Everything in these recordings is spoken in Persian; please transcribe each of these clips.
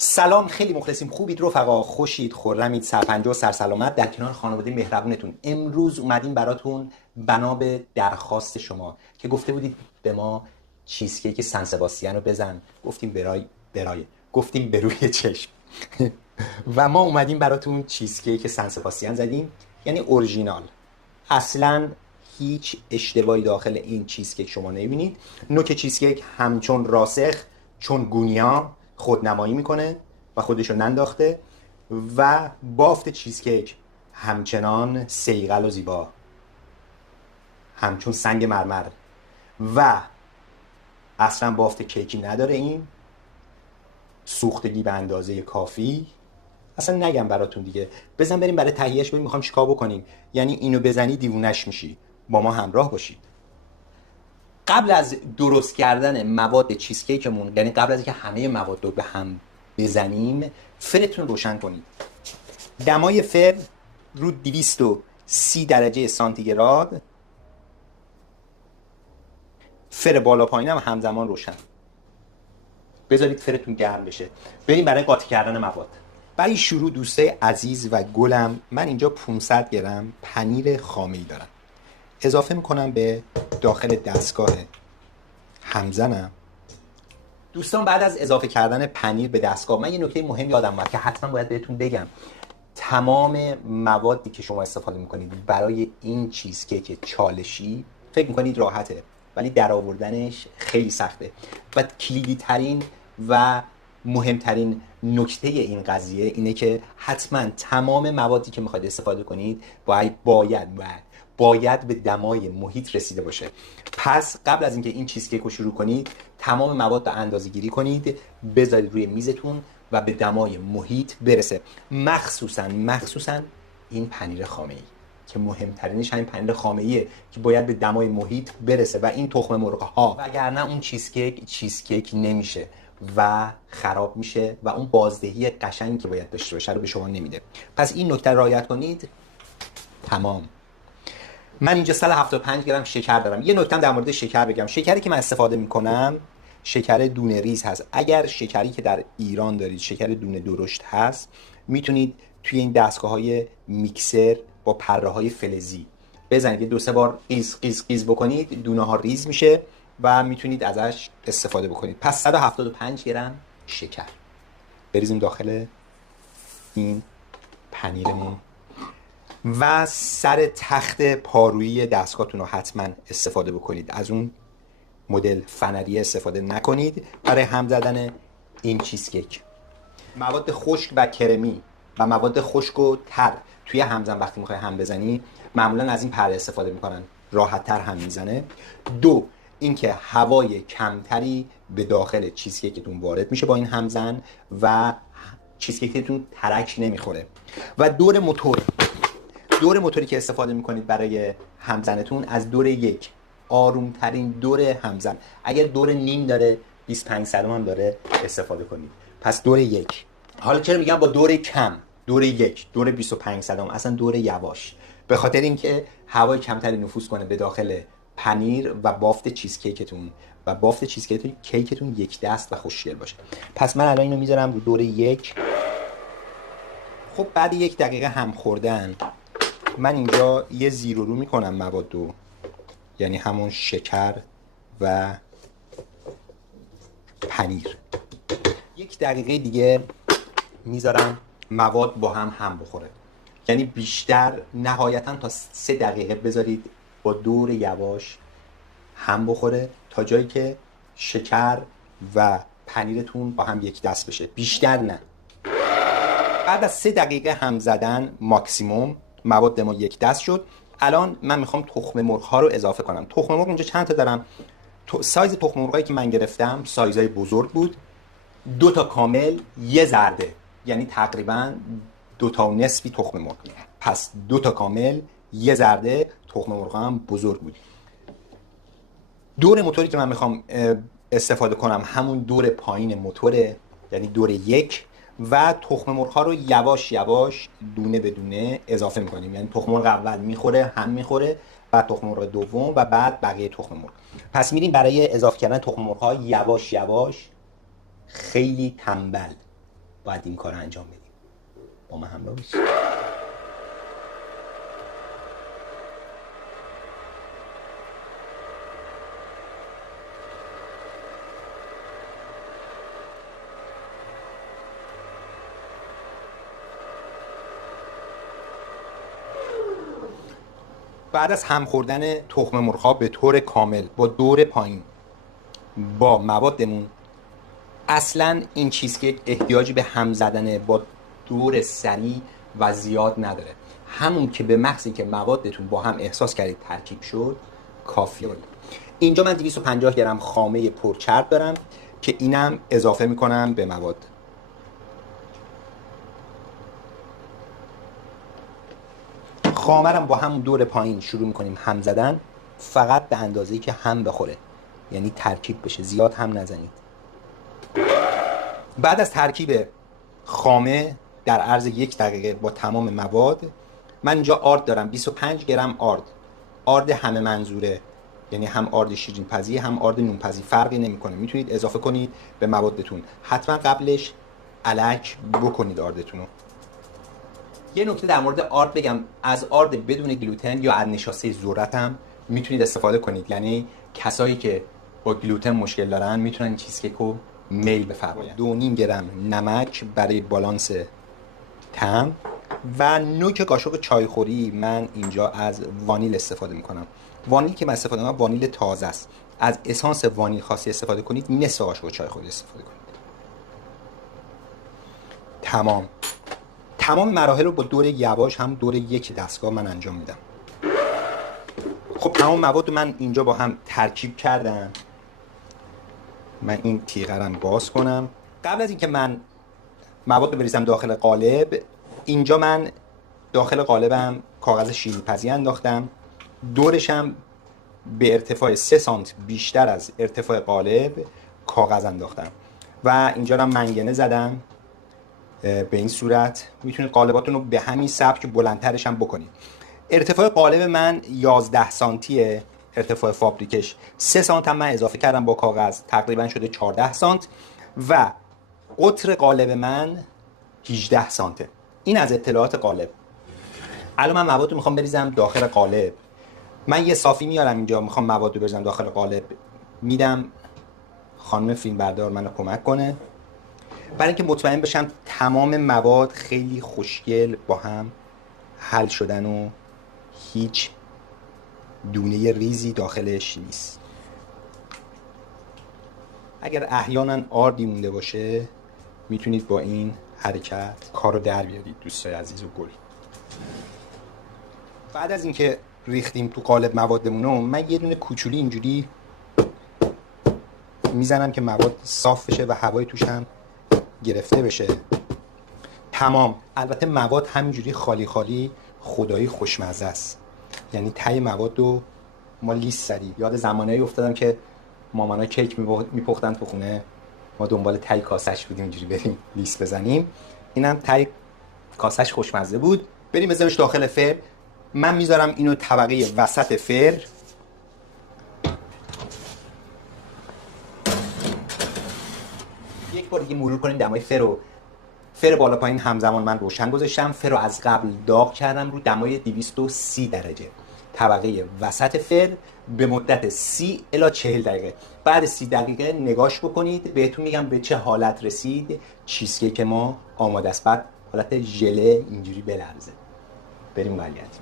سلام، خیلی مخلصیم. خوبید رفقا؟ خوشید؟ خرمید؟ سرپنجه و سرسلامت در کنار خانواده مهربونتون. امروز اومدیم براتون بنا به درخواست شما که گفته بودید به ما چیزکیک سن سباستین رو بزن. گفتیم گفتیم به روی چشم و ما اومدیم براتون چیزکیک سن سباستین زدیم، یعنی اورجینال. اصلا هیچ اشتباهی داخل این چیزکیک شما نمیبینید. نوک چیزکیک همچون راسخ چون گونیا خودنمایی میکنه و خودشو ننداخته و بافت چیزکیک همچنان صیقل و زیبا، همچون سنگ مرمر و اصلا بافت کیکی نداره. این سوختگی به اندازه کافی. اصلا نگم براتون دیگه. بزن بریم برای تهیهش. بریم میخوام چیکار بکنیم. یعنی اینو بزنی دیوونش میشی. با ما همراه باشید. قبل از درست کردن مواد چیزکیکمون، یعنی قبل از اینکه همه مواد رو به هم بزنیم، فرتون روشن کنید. دمای فر رو 230 درجه سانتیگراد. فر بالا پایین هم همزمان روشن. بذارید فرتون گرم بشه. بریم برای قاطی کردن مواد. برای شروع دوستای عزیز و گلم، من اینجا 500 گرم پنیر خامه‌ای دارم. اضافه میکنم به داخل دستگاه همزنم. دوستان، بعد از اضافه کردن پنیر به دستگاه، من یه نکته مهم یادم اومد که حتما باید بهتون بگم. تمام موادی که شما استفاده میکنید برای این چیزکیک چالشی، فکر میکنید راحته ولی در آوردنش خیلی سخته و کلیدی ترین و مهمترین نکته این قضیه اینه که حتما تمام موادی که میخواید استفاده کنید باید به دمای محیط رسیده باشه. پس قبل از اینکه این چیزکیک رو شروع کنید، تمام مواد رو اندازه‌گیری کنید، بذارید روی میزتون و به دمای محیط برسه. مخصوصا این پنیر خامه‌ای که مهمترینش همین پنیر خامه‌ایه که باید به دمای محیط برسه و این تخم مرغ ها، وگرنه اون چیزکیک نمیشه و خراب میشه و اون بازدهی قشنگی که باید داشته باشه رو به شما نمیده. پس این نکته رعایت کنید. تمام. من اینجا 175 گرم شکر دارم. یه نکته در مورد شکر بگم. شکری که من استفاده میکنم شکر دونه ریز هست. اگر شکری که در ایران دارید شکر دونه درشت هست، میتونید توی این دستگاه‌های میکسر با پره‌های فلزی بزنید، یه 2-3 بار قیز بکنید، دونه ها ریز میشه و میتونید ازش استفاده بکنید. پس 175 گرم شکر بریزیم داخل این پنیرمون و سر تخت پارویی دستگاهتون رو حتما استفاده بکنید. از اون مدل فنری استفاده نکنید برای هم زدن این چیزکیک. مواد خشک و کرمی و مواد خشک و تر توی همزن وقتی میخوای هم بزنی، معمولا از این پرده استفاده میکنن، راحت تر هم میزنه. 2 اینکه هوای کمتری به داخل چیزکیکتون وارد میشه با این همزن و چیزکیکتون ترک نمیخوره. و دور موتوری که استفاده میکنید برای همزنتون از دور 1، آرومترین دور همزن. اگر دور نیم داره 25 صدم هم داره استفاده کنید. پس دور 1. حالا چرا میگم با دور کم؟ دور 1، دور 25 صدم، اصلا دور یواش، به خاطر اینکه هوای کمتری نفوذ کنه به داخل پنیر و بافت چیزکیکتون و بافت چیزکیکتون یک دست و خوشگل باشه. پس من الان اینو میذارم رو دور 1. خب بعد 1 دقیقه هم خوردن، من اینجا یه زیر و رو میکنم موادو، یعنی همون شکر و پنیر. 1 دقیقه دیگه میذارم مواد با هم بخوره، یعنی بیشتر نهایتا تا 3 دقیقه بذارید با دور یواش هم بخوره تا جایی که شکر و پنیرتون با هم یک دست بشه، بیشتر نه. بعد از 3 دقیقه هم زدن ماکسیموم مواد ما یک دست شد. الان من میخوام تخم مرغ ها رو اضافه کنم. تخم مرغ اینجا چند تا دارم؟ سایز تخم مرغایی که من گرفتم سایزای بزرگ بود. 2 تا کامل، 1 زرده، یعنی تقریبا 2 تا و نصفی تخم مرغ. پس 2 تا کامل، 1 زرده. تخم مرغ هم بزرگ بود. دور موتوری که من میخوام استفاده کنم همون دور پایین موتوره، یعنی دور 1. و تخم مرغ ها رو یواش یواش دونه به دونه اضافه میکنیم، یعنی تخم مرغ اول میخوره بعد تخم مرغ دوم و بعد بقیه تخم مرغ. پس میریم برای اضافه کردن تخم مرغ ها یواش یواش، خیلی تنبل. باید این کار رو انجام بدیم. با من همراه باشید. بعد از هم خوردن تخم مرغ‌ها به طور کامل با دور پایین با موادمون، اصلا این چیزکیک احتیاجی به هم زدن با دور سریع و زیاد نداره. همون که به محض که موادتون با هم احساس کردید ترکیب شد کافیه. اینجا من 250 گرم خامه پرچرب دارم که اینم اضافه میکنم به مواد. خامه رو با همون دور پایین شروع میکنیم هم زدن، فقط به اندازه‌ای که هم بخوره، یعنی ترکیب بشه، زیاد هم نزنید. بعد از ترکیب خامه در عرض 1 دقیقه با تمام مواد، من اینجا آرد دارم، 25 گرم آرد همه منظوره، یعنی هم آرد شیرین پزی هم آرد نون پزی، فرقی نمیکنه، میتونید اضافه کنید به موادتون. حتما قبلش الک بکنید آردتون رو. یه نکته در مورد آرد بگم، از آرد بدون گلوتن یا از نشاسته ذرت هم میتونید استفاده کنید، یعنی کسایی که با گلوتن مشکل دارن میتونن چیزکیک رو میل بفرمایید. 2.5 گرم نمک برای بالانس طعم و نوک قاشق چایخوری من اینجا از وانیل استفاده میکنم. وانیل که من استفاده میکنم وانیل تازه است. از اسانس وانیل خاصی استفاده کنید، نصف قاشق چایخوری استفاده کنید. تمام مراحل رو با دور یواش هم دور 1 دستگاه من انجام میدم. خب تمام مواد رو من اینجا با هم ترکیب کردم. من این تیغه رو باز کنم. قبل از اینکه من مواد رو بریزم داخل قالب، اینجا من داخل قالبم کاغذ شیرین پزی انداختم، دورشم به ارتفاع 3 سانت بیشتر از ارتفاع قالب کاغذ انداختم و اینجا رو منگنه زدم. به این صورت میتونید قالباتون رو به همین سبک بلندترش هم بکنید. ارتفاع قالب من 11 سانتیه، ارتفاع فابریکش 3 سانت هم من اضافه کردم با کاغذ، تقریبا شده 14 سانت و قطر قالب من 18 سانته. این از اطلاعات قالب. الان من مواد رو میخوام بریزم داخل قالب. من یه صافی میارم اینجا، میخوام مواد رو بریزم داخل قالب، میدم خانم فیلمبردار منو کمک کنه برای اینکه مطمئن بشم تمام مواد خیلی خوشگل با هم حل شدن و هیچ دونه ریزی داخلش نیست. اگر احیانا آردی مونده باشه میتونید با این حرکت کارو در بیارید دوستای عزیز و گل. بعد از اینکه ریختیم تو قالب موادمون رو، من یه دونه کوچولی اینجوری میزنم که مواد صاف بشه و هوای توش هم گرفته بشه. تمام. البته مواد همینجوری خالی خالی خدایی خوشمزه است، یعنی ته مواد رو ما لیست زدیم. یاد زمانهایی افتادم که مامانا کیک میپختن تو خونه، ما دنبال ته کاسش بودیم اینجوری بریم لیست بزنیم. اینم ته کاسش خوشمزه بود. بریم بذاریمش داخل فر. من میذارم اینو طبقه وسط فر. یک بار دیگه مرور کنیم دمای فر بالا پایین همزمان من روشن گذاشتم. فر رو از قبل داغ کردم رو دمای 230 درجه. طبقه وسط فر به مدت 30 الی 40 دقیقه. بعد 30 دقیقه نگاش بکنید، بهتون میگم به چه حالت رسید. چیزکیک ما آماده است. بعد حالت ژله اینجوری بلرزه. بریم برگردیم.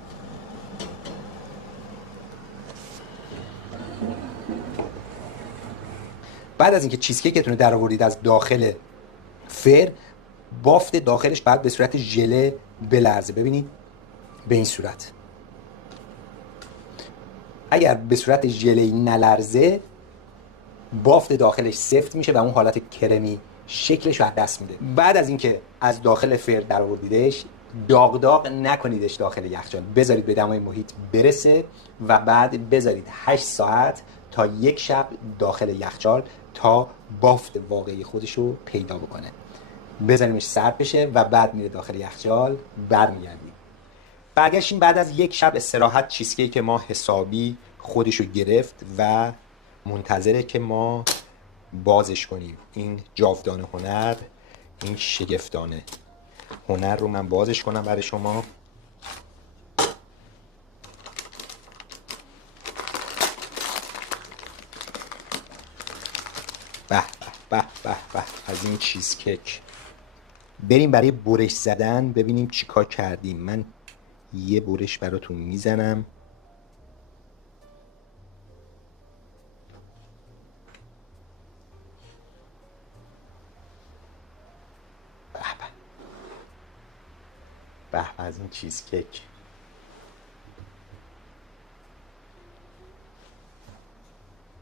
بعد از اینکه چیزکیکتون رو در آوردید از داخل فر، بافت داخلش بعد به صورت ژله بلرزه. ببینید به این صورت. اگر به صورت ژله نلرزه، بافت داخلش سفت میشه و اون حالت کرمی شکلش رو از دست میده. بعد از اینکه از داخل فر در آوردیدش، داغ نکنیدش داخل یخچال، بذارید به دمای محیط برسه و بعد بذارید 8 ساعت تا 1 شب داخل یخچال تا بافت واقعی خودش رو پیدا بکنه. بذاریمش سرد بشه و بعد میره داخل یخچال، برمیگردیم. برگشتیم بعد از 1 شب استراحت. چیزکیک ما حسابی خودش رو گرفت و منتظره که ما بازش کنیم. این جاودان هنر این شگفتانه هنر رو من بازش کنم برای شما. به به به به از این چیزکیک. بریم برای برش زدن ببینیم چیکار کردیم. من یه برش براتون میزنم. به از این چیزکیک.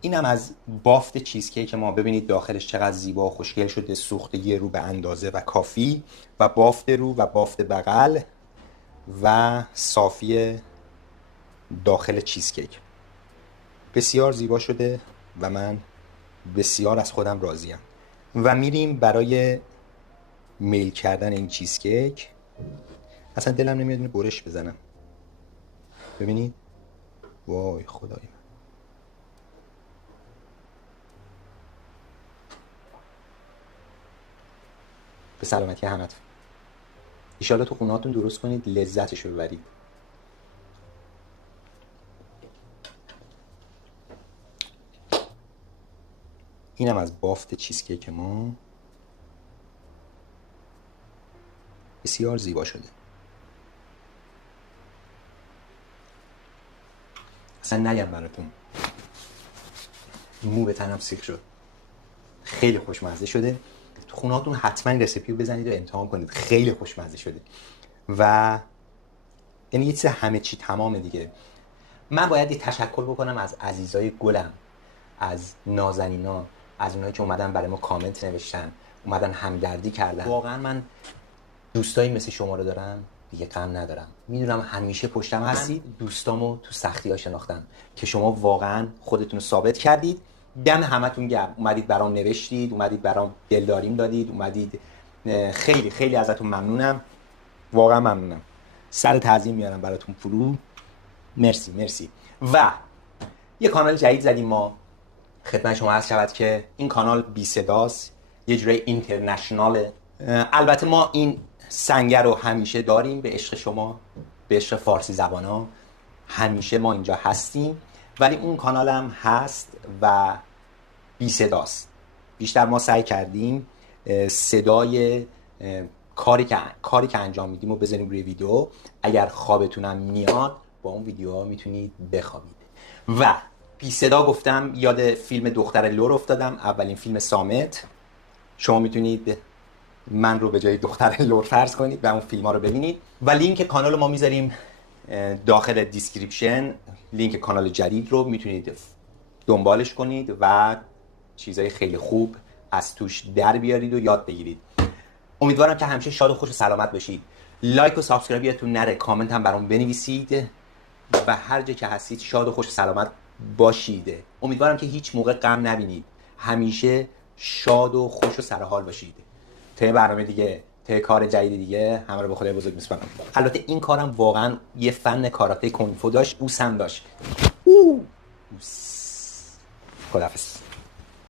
اینم از بافت چیزکیک ما. ببینید داخلش چقدر زیبا و خوشگل شده. سوختگی رو به اندازه و کافی و بافت رو و بافت بغل و صافی داخل چیزکیک بسیار زیبا شده و من بسیار از خودم راضیم. و میریم برای میل کردن این چیزکیک. اصلا دلم نمیاد اینو برش بزنم. ببینید وای خدای من. به سلامتی همتون. ایشالا تو خونهاتون درست کنید لذتشو ببرید. اینم از بافت چیزکیک ما. بسیار زیبا شده. اصلا نگم براتون. مو به تنم سیخ شد. خیلی خوشمزه شده. تو خونهاتون حتما رسیپی رو بزنید و امتحان کنید. خیلی خوشمزه شده. و یعنی یه چیز همه چی تمامه دیگه. من باید یه تشکر بکنم از عزیزای گلم، از نازنینا، از اونایی که اومدن برای ما کامنت نوشتن، اومدن همدردی کردن. واقعا من دوستایی مثل شما رو دارم دیگه، غم ندارم. میدونم همیشه پشتم هستید. دوستامو تو سختی‌ها شناختم که شما واقعا خودتون رو ثابت کردید. دم همتون گرم. اومدید برام نوشتید، اومدید برام دلداریم دادید، اومدید. خیلی خیلی ازتون ممنونم. واقعا ممنونم. سر تعظیم میارم براتون فرو. مرسی مرسی. و یه کانال جدید زدیم ما. خدمت شما عرض شود که این کانال بی صداست، یه جوری اینترنشناله. البته ما این سنگر رو همیشه داریم به عشق شما، به عشق فارسی زبانا. همیشه ما اینجا هستیم، ولی اون کانال هم هست و بی صداست. بیشتر ما سعی کردیم صدای کاری که انجام میدیم و بذاریم روی ویدیو. اگر خوابتونم میاد با اون ویدیوها میتونید بخوابید. و بی صدا گفتم یاد فیلم دختر لور افتادم، اولین فیلم صامت. شما میتونید من رو به جای دختر لور فرض کنید و اون فیلم ها رو ببینید. و لینک کانال ما میذاریم داخل دیسکریپشن. لینک کانال جدید رو میتونید دنبالش کنید و چیزای خیلی خوب از توش در بیارید و یاد بگیرید. امیدوارم که همیشه شاد و خوش و سلامت باشید. لایک و سابسکرایب یادتون نره. کامنت هم برام بنویسید و هر جا که هستید شاد و خوش و سلامت باشید. امیدوارم که هیچ موقع غم نبینید. همیشه شاد و خوش و سرحال باشید. تا برنامه دیگه، تا کار جدید دیگه، همه رو به خدای بزرگ میسپارم. البته این کارم واقعا یه فن کاراته کنگ فو داشت، بوسم داشت. بوس. خداحافظ.